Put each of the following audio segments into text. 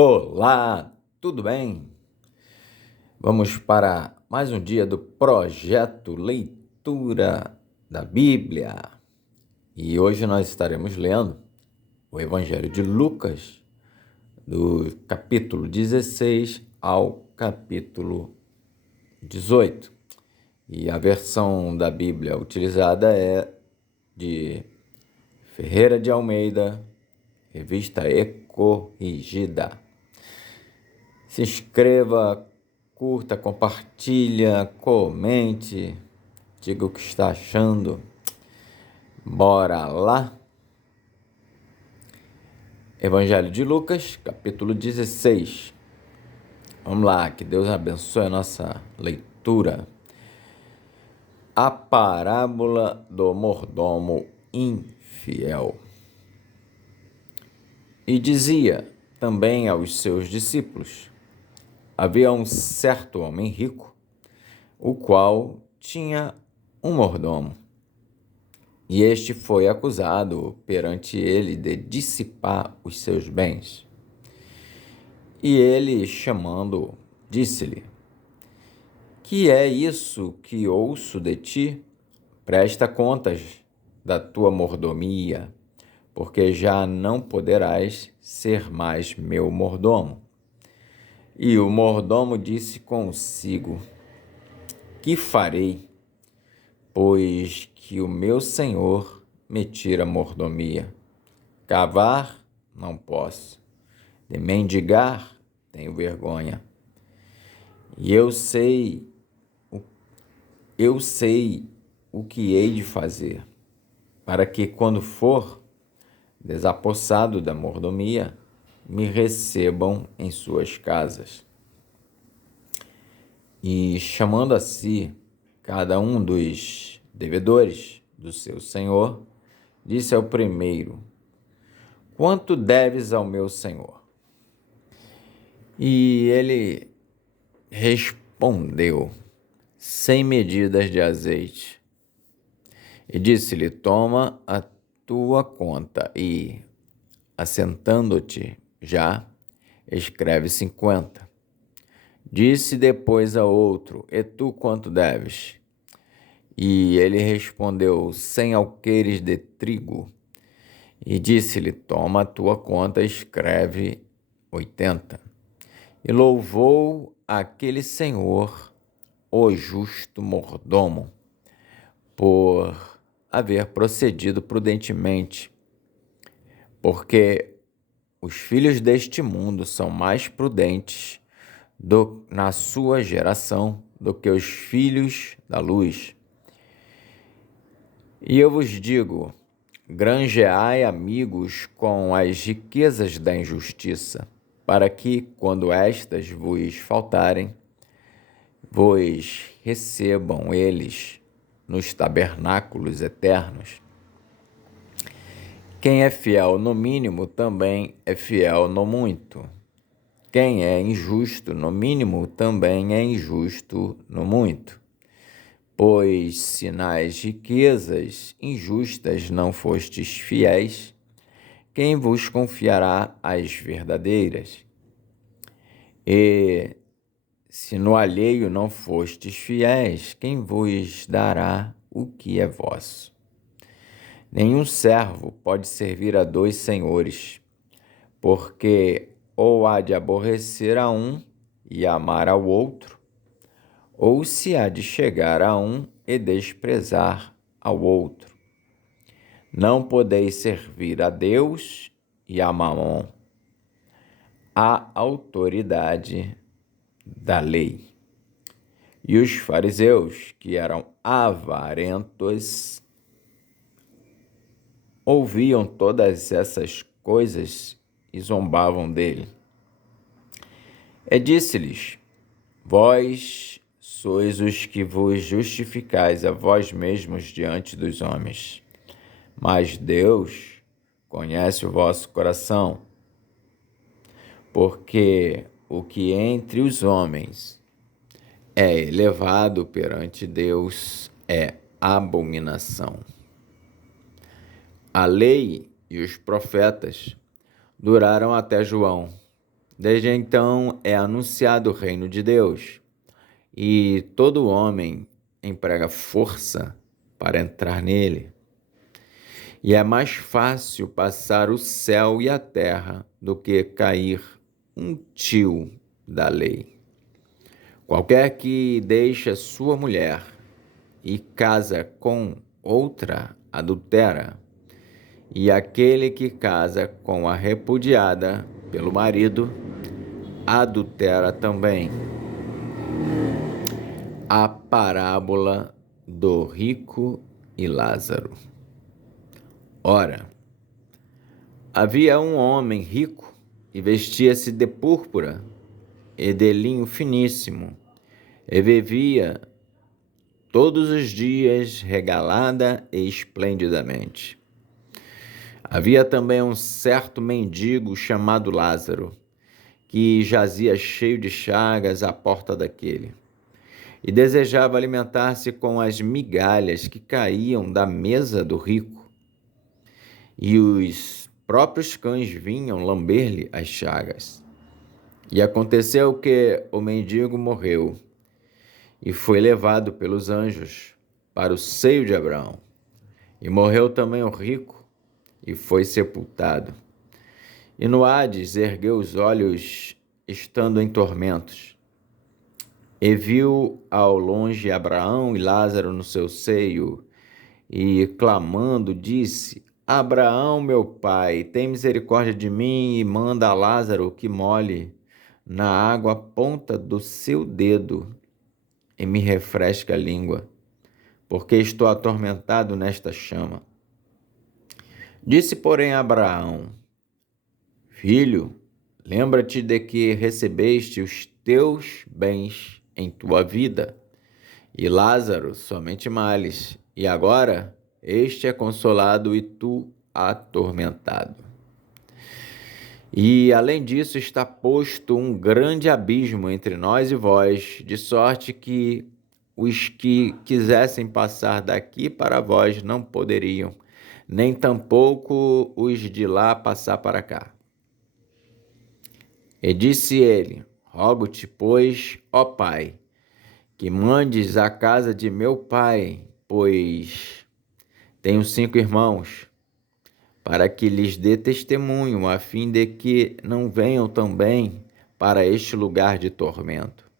Olá, tudo bem? Vamos para mais um dia do projeto Leitura da Bíblia. E hoje nós estaremos lendo o Evangelho de Lucas, do capítulo 16 ao capítulo 18. E a versão da Bíblia utilizada é de Ferreira de Almeida, revista E Corrigida. Se inscreva, curta, compartilha, comente, diga o que está achando. Bora lá? Evangelho de Lucas, capítulo 16. Vamos lá, que Deus abençoe a nossa leitura. A parábola do mordomo infiel. E dizia também aos seus discípulos: havia um certo homem rico, o qual tinha um mordomo. E este foi acusado perante ele de dissipar os seus bens. E ele, chamando-o, disse-lhe: que é isso que ouço de ti? Presta contas da tua mordomia, porque já não poderás ser mais meu mordomo. E o mordomo disse consigo: que farei? Pois que o meu senhor me tira a mordomia. Cavar, não posso. De mendigar, tenho vergonha. E eu sei o que hei de fazer, para que, quando for desapossado da mordomia, me recebam em suas casas. E chamando a si cada um dos devedores do seu senhor, disse ao primeiro: quanto deves ao meu senhor? E ele respondeu: 100 medidas de azeite. E disse-lhe: toma a tua conta e, assentando-te já, escreve 50. Disse depois a outro: e tu quanto deves? E ele respondeu: 100 alqueires de trigo. E disse-lhe: toma a tua conta, escreve 80. E louvou aquele senhor, o justo mordomo, por haver procedido prudentemente, porque os filhos deste mundo são mais prudentes na sua geração do que os filhos da luz. E eu vos digo: granjeai amigos com as riquezas da injustiça, para que, quando estas vos faltarem, vos recebam eles nos tabernáculos eternos. Quem é fiel no mínimo também é fiel no muito. Quem é injusto no mínimo também é injusto no muito. Pois se nas riquezas injustas não fostes fiéis, quem vos confiará as verdadeiras? E se no alheio não fostes fiéis, quem vos dará o que é vosso? Nenhum servo pode servir a 2 senhores, porque ou há de aborrecer a um e amar ao outro, ou se há de chegar a um e desprezar ao outro. Não podeis servir a Deus e a Mamon, a autoridade da lei. E os fariseus, que eram avarentos, ouviam todas essas coisas e zombavam dele. E disse-lhes: vós sois os que vos justificais a vós mesmos diante dos homens, mas Deus conhece o vosso coração, porque o que entre os homens é elevado perante Deus é abominação. A lei e os profetas duraram até João, Desde então é anunciado o reino de Deus, e todo homem emprega força para entrar nele. E é mais fácil passar o céu e a terra do que cair um tio da lei. Qualquer que deixa sua mulher e casa com outra adultera, e aquele que casa com a repudiada pelo marido adultera também. A parábola do rico e Lázaro. Ora, havia um homem rico e vestia-se de púrpura e de linho finíssimo, e vivia todos os dias regalada e esplendidamente. Havia também um certo mendigo chamado Lázaro, que jazia cheio de chagas à porta daquele, e desejava alimentar-se com as migalhas que caíam da mesa do rico. E os próprios cães vinham lamber-lhe as chagas. E aconteceu que o mendigo morreu e foi levado pelos anjos para o seio de Abraão. E morreu também o rico e foi sepultado. E no Hades ergueu os olhos, estando em tormentos, e viu ao longe Abraão e Lázaro no seu seio, e clamando disse: Abraão, meu pai, tem misericórdia de mim e manda a Lázaro que molhe na água a ponta do seu dedo e me refresque a língua, porque estou atormentado nesta chama. Disse, porém, Abraão: Filho, lembra-te de que recebeste os teus bens em tua vida, e Lázaro somente males, e agora este é consolado e tu atormentado. E, além disso, está posto um grande abismo entre nós e vós, de sorte que os que quisessem passar daqui para vós não poderiam, nem tampouco os de lá passar para cá. E disse ele: Rogo-te, pois, ó Pai, que mandes à casa de meu pai, pois tenho 5 irmãos, para que lhes dê testemunho, a fim de que não venham também para este lugar de tormento.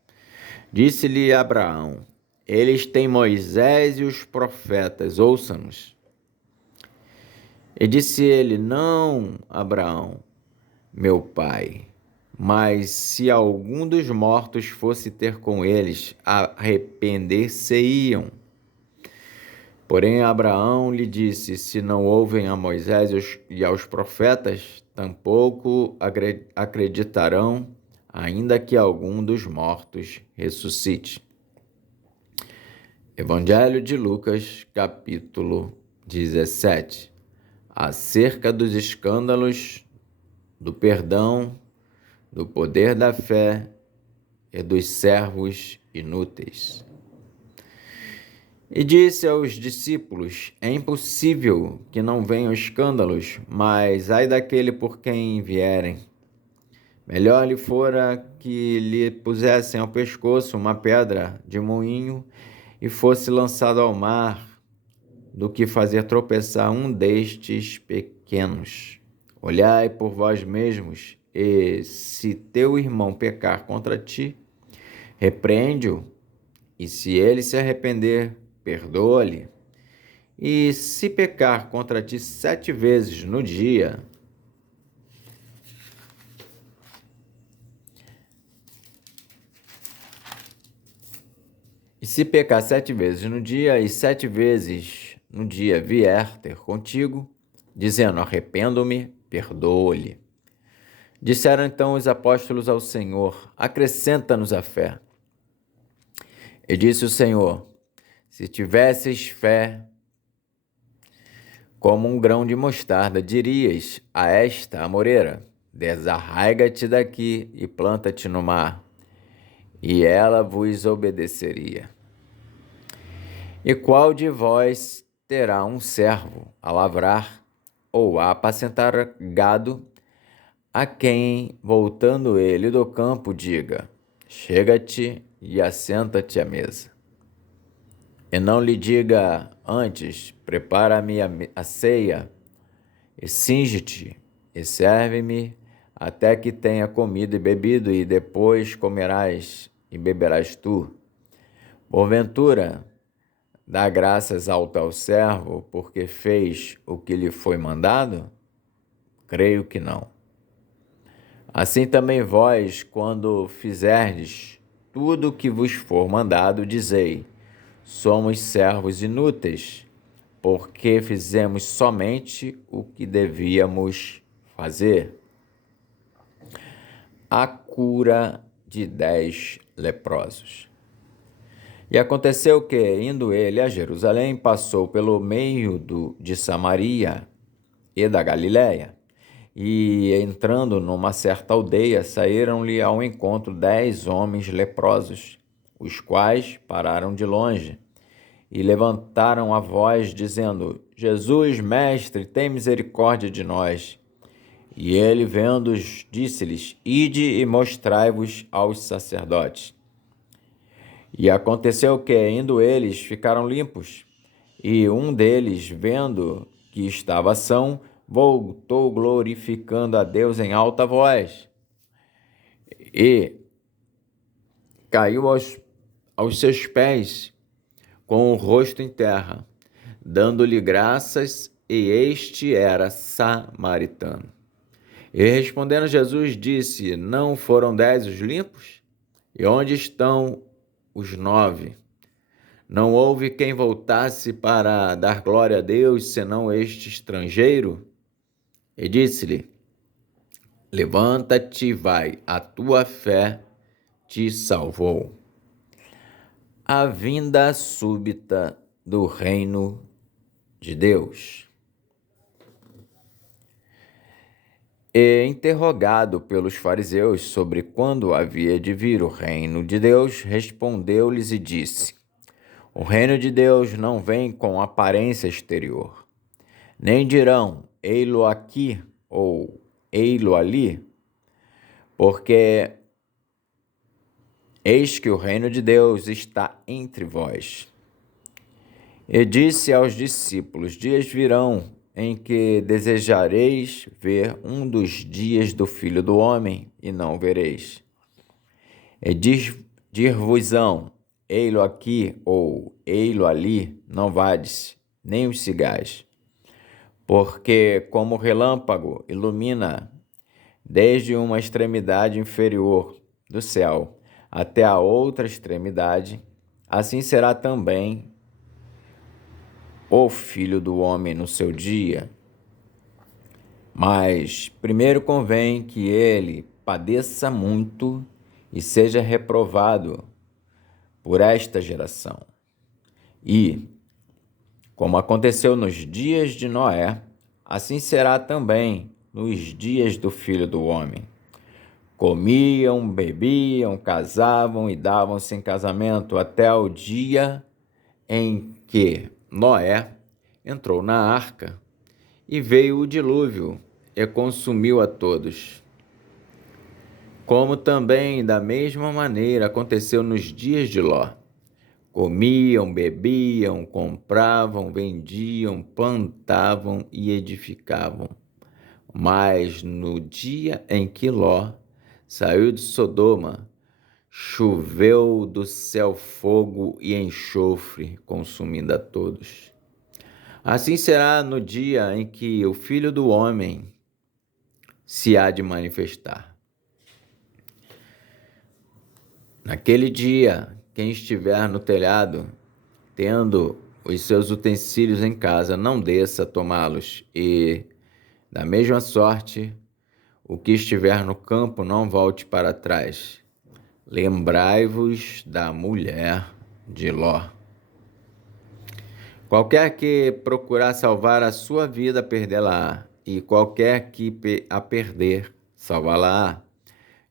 Disse-lhe Abraão: Eles têm Moisés e os profetas, ouça-nos. E disse ele: Não, Abraão, meu pai, mas se algum dos mortos fosse ter com eles, arrepender-se-iam. Porém, Abraão lhe disse: Se não ouvem a Moisés e aos profetas, tampouco acreditarão, ainda que algum dos mortos ressuscite. Evangelho de Lucas, capítulo 17. Acerca dos escândalos, do perdão, do poder da fé e dos servos inúteis. E disse aos discípulos: É impossível que não venham escândalos, mas ai daquele por quem vierem. Melhor lhe fora que lhe pusessem ao pescoço uma pedra de moinho e fosse lançado ao mar, do que fazer tropeçar um destes pequenos. Olhai por vós mesmos, e se teu irmão pecar contra ti, repreende-o, e se ele se arrepender, perdoa-lhe. E se pecar contra ti 7 vezes no dia, e se pecar 7 vezes no dia, e 7 vezes no dia vier ter contigo, dizendo: arrependo-me, perdoa-lhe. Disseram então os apóstolos ao Senhor: acrescenta-nos a fé. E disse o Senhor: se tivesses fé como um grão de mostarda, dirias a esta amoreira: desarraiga-te daqui e planta-te no mar, e ela vos obedeceria. E qual de vós terá um servo a lavrar ou a apacentar gado, a quem, voltando ele do campo, diga: chega-te e assenta-te à mesa. E não lhe diga antes: prepara-me a ceia, e cinge-te, e serve-me, até que tenha comido e bebido, e depois comerás e beberás tu. Porventura, dá graças ao teu servo, porque fez o que lhe foi mandado? Creio que não. Assim também vós, quando fizerdes tudo o que vos for mandado, dizei: somos servos inúteis, porque fizemos somente o que devíamos fazer. A cura de 10 leprosos. E aconteceu que, indo ele a Jerusalém, passou pelo meio de Samaria e da Galiléia. E, entrando numa certa aldeia, saíram-lhe ao encontro 10 homens leprosos, os quais pararam de longe e levantaram a voz, dizendo: Jesus, mestre, tem misericórdia de nós. E ele, vendo-os, disse-lhes: ide e mostrai-vos aos sacerdotes. E aconteceu que, indo eles, ficaram limpos. E um deles, vendo que estava são, voltou glorificando a Deus em alta voz. E caiu aos seus pés, com o rosto em terra, dando-lhe graças, e este era samaritano. E respondendo Jesus, disse: não foram 10 os limpos? E onde estão os 9? Não houve quem voltasse para dar glória a Deus, senão este estrangeiro? E disse-lhe: levanta-te e vai, a tua fé te salvou. A vinda súbita do reino de Deus. E, interrogado pelos fariseus sobre quando havia de vir o reino de Deus, respondeu-lhes e disse: o reino de Deus não vem com aparência exterior, nem dirão, ei-lo aqui ou ei-lo ali, porque eis que o reino de Deus está entre vós. E disse aos discípulos: dias virão em que desejareis ver um dos dias do Filho do Homem, e não vereis. E dir-vos-ão: ei-lo aqui ou ei-lo ali, não vades, nem os sigais. Porque como o relâmpago ilumina desde uma extremidade inferior do céu até a outra extremidade, assim será também o Filho do Homem no seu dia. Mas primeiro convém que ele padeça muito e seja reprovado por esta geração. E, como aconteceu nos dias de Noé, assim será também nos dias do Filho do Homem. Comiam, bebiam, casavam e davam-se em casamento até o dia em que Noé entrou na arca e veio o dilúvio e consumiu a todos. Como também, da mesma maneira, aconteceu nos dias de Ló. Comiam, bebiam, compravam, vendiam, plantavam e edificavam. Mas no dia em que Ló saiu de Sodoma, choveu do céu fogo e enxofre, consumindo a todos. Assim será no dia em que o Filho do Homem se há de manifestar. Naquele dia, quem estiver no telhado, tendo os seus utensílios em casa, não desça a tomá-los, e, da mesma sorte, o que estiver no campo não volte para trás. Lembrai-vos da mulher de Ló. Qualquer que procurar salvar a sua vida, perdê-la-á, e qualquer que a perder, salvá-la-á.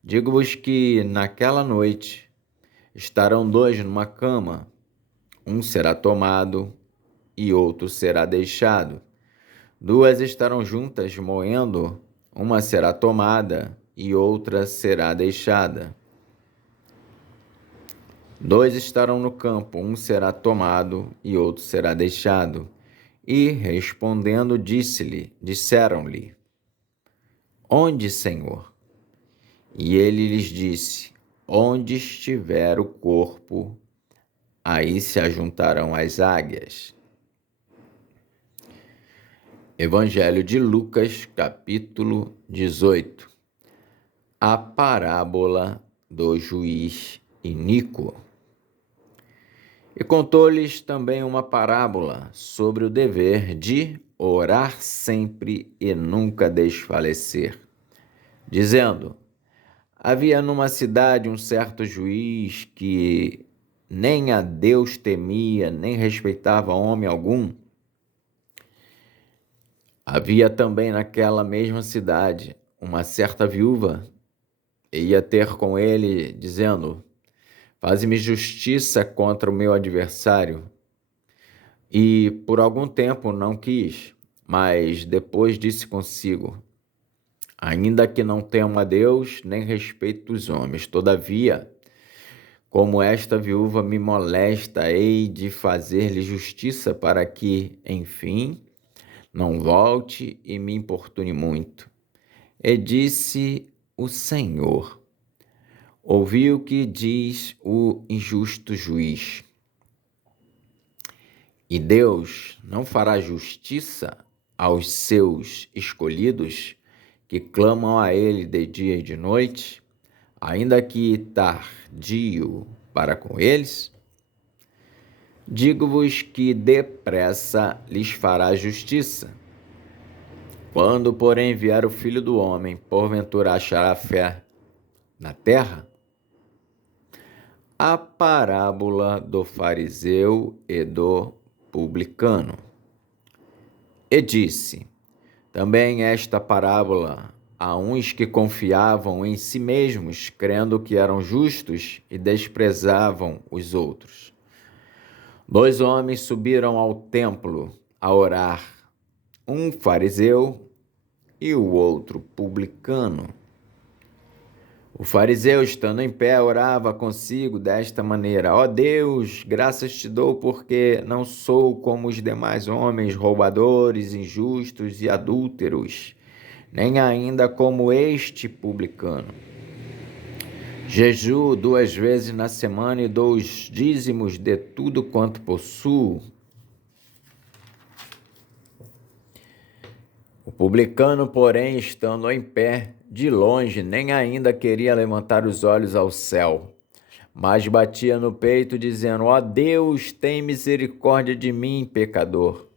Digo-vos que naquela noite estarão 2 numa cama, um será tomado e outro será deixado. 2 estarão juntas moendo, uma será tomada e outra será deixada. 2 estarão no campo, um será tomado e outro será deixado. E, respondendo, disseram-lhe: Onde, Senhor? E ele lhes disse: Onde estiver o corpo, aí se ajuntarão as águias. Evangelho de Lucas, capítulo 18. A parábola do juiz iníquo. E contou-lhes também uma parábola sobre o dever de orar sempre e nunca desfalecer, dizendo: Havia numa cidade um certo juiz que nem a Deus temia, nem respeitava homem algum. Havia também naquela mesma cidade uma certa viúva, e ia ter com ele, dizendo: Faze-me justiça contra o meu adversário. E por algum tempo não quis, mas depois disse consigo: Ainda que não temo a Deus, nem respeito os homens, todavia, como esta viúva me molesta, hei de fazer-lhe justiça para que, enfim, não volte e me importune muito. E disse o Senhor: Ouvi o que diz o injusto juiz. E Deus não fará justiça aos seus escolhidos, que clamam a Ele de dia e de noite, ainda que tardio para com eles? Digo-vos que depressa lhes fará justiça. Quando, porém, vier o Filho do Homem, porventura achará fé na terra? A parábola do fariseu e do publicano. E disse também esta parábola a uns que confiavam em si mesmos, crendo que eram justos e desprezavam os outros. 2 homens subiram ao templo a orar, um fariseu e o outro publicano. O fariseu, estando em pé, orava consigo desta maneira: Ó Deus, graças te dou porque não sou como os demais homens, roubadores, injustos e adúlteros, nem ainda como este publicano. Jejuo 2 vezes na semana e dou os dízimos de tudo quanto possuo. O publicano, porém, estando em pé, de longe, nem ainda queria levantar os olhos ao céu, mas batia no peito, dizendo: Ó Deus, tem misericórdia de mim, pecador.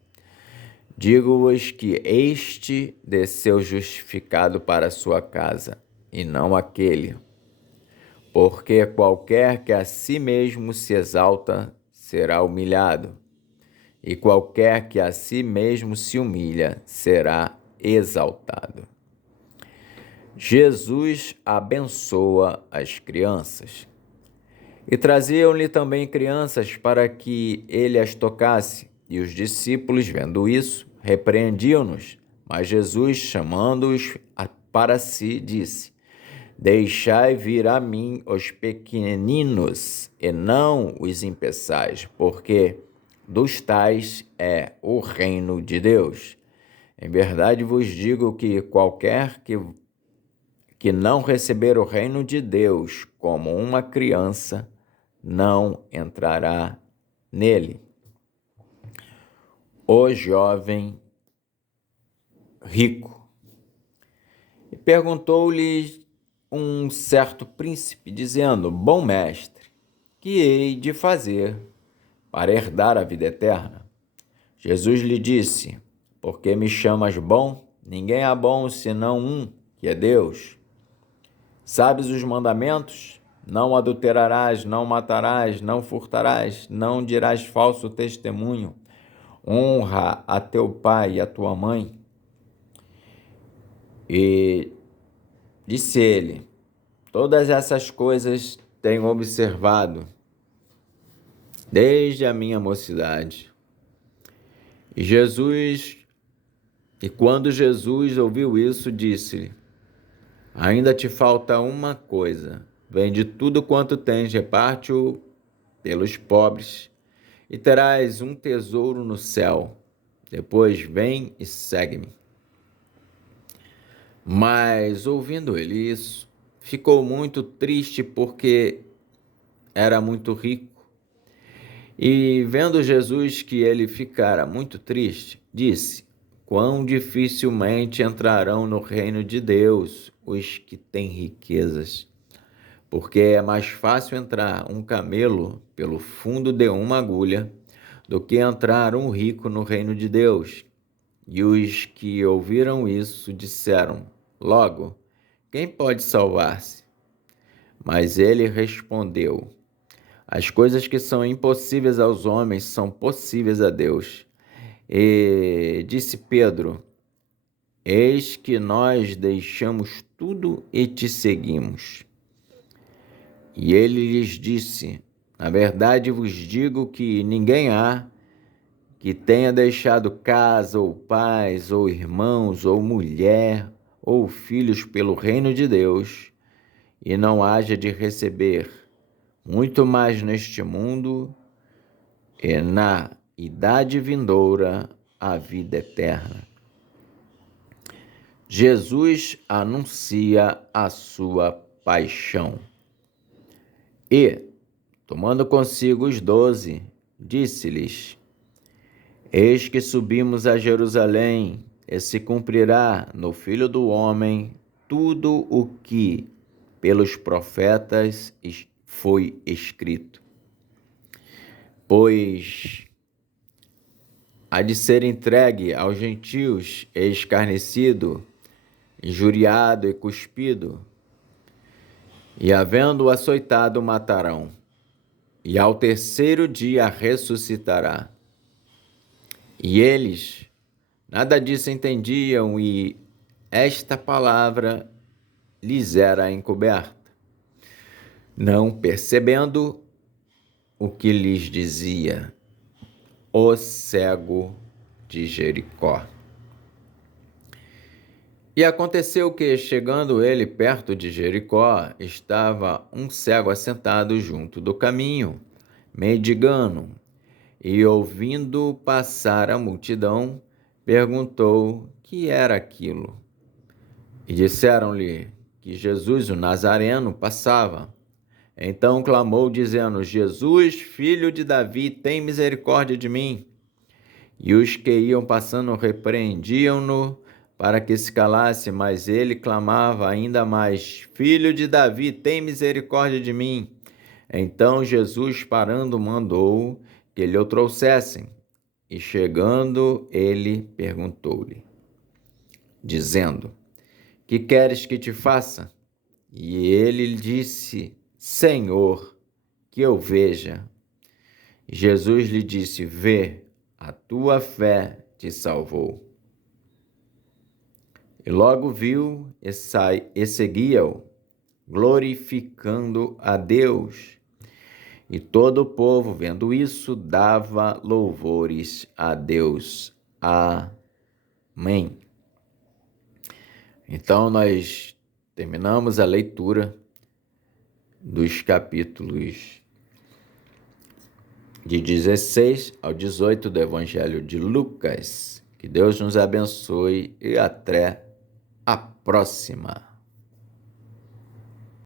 Digo-vos que este desceu justificado para a sua casa, e não aquele. Porque qualquer que a si mesmo se exalta, será humilhado, e qualquer que a si mesmo se humilha, será exaltado. Jesus abençoa as crianças. E traziam-lhe também crianças para que ele as tocasse. E os discípulos, vendo isso, repreendiam-nos. Mas Jesus, chamando-os para si, disse: Deixai vir a mim os pequeninos, e não os impeçais, porque dos tais é o reino de Deus. Em verdade vos digo que qualquer que não receber o reino de Deus como uma criança, não entrará nele. O jovem rico. E perguntou-lhe um certo príncipe, dizendo: Bom mestre, que hei de fazer para herdar a vida eterna? Jesus lhe disse: Por que me chamas bom? Ninguém é bom senão um, que é Deus. Sabes os mandamentos? Não adulterarás, não matarás, não furtarás, não dirás falso testemunho, honra a teu pai e a tua mãe. E disse ele: Todas essas coisas tenho observado desde a minha mocidade. E Jesus E quando Jesus ouviu isso, disse-lhe: Ainda te falta uma coisa. Vende tudo quanto tens, reparte-o pelos pobres, e terás um tesouro no céu. Depois vem e segue-me. Mas, ouvindo ele isso, ficou muito triste porque era muito rico. E vendo Jesus que ele ficara muito triste, disse: Quão dificilmente entrarão no reino de Deus os que têm riquezas. Porque é mais fácil entrar um camelo pelo fundo de uma agulha do que entrar um rico no reino de Deus. E os que ouviram isso disseram: Logo, quem pode salvar-se? Mas ele respondeu: As coisas que são impossíveis aos homens são possíveis a Deus. E disse Pedro: Eis que nós deixamos tudo e te seguimos. E ele lhes disse: Na verdade vos digo que ninguém há que tenha deixado casa, ou pais, ou irmãos, ou mulher, ou filhos pelo reino de Deus, e não haja de receber muito mais neste mundo e na idade vindoura a vida eterna. Jesus anuncia a sua paixão. E, tomando consigo os 12, disse-lhes: Eis que subimos a Jerusalém, e se cumprirá no Filho do Homem tudo o que pelos profetas foi escrito. Pois há de ser entregue aos gentios, e escarnecido, injuriado e cuspido, e havendo-o açoitado, matarão, e ao terceiro dia ressuscitará. E eles nada disso entendiam, e esta palavra lhes era encoberta, não percebendo o que lhes dizia o cego de Jericó. E aconteceu que, chegando ele perto de Jericó, estava um cego assentado junto do caminho, mendigando, e ouvindo passar a multidão, perguntou que era aquilo. E disseram-lhe que Jesus, o Nazareno, passava. Então clamou, dizendo: Jesus, filho de Davi, tem misericórdia de mim. E os que iam passando repreendiam-no para que se calasse, mas ele clamava ainda mais: Filho de Davi, tem misericórdia de mim. Então Jesus, parando, mandou que lhe o trouxessem. E chegando, ele perguntou-lhe, dizendo: Que queres que te faça? E ele lhe disse: Senhor, que eu veja. Jesus lhe disse: Vê, a tua fé te salvou. E logo viu e seguia-o, glorificando a Deus. E todo o povo, vendo isso, dava louvores a Deus. Amém. Então, nós terminamos a leitura dos capítulos de 16 ao 18 do Evangelho de Lucas. Que Deus nos abençoe e até a próxima.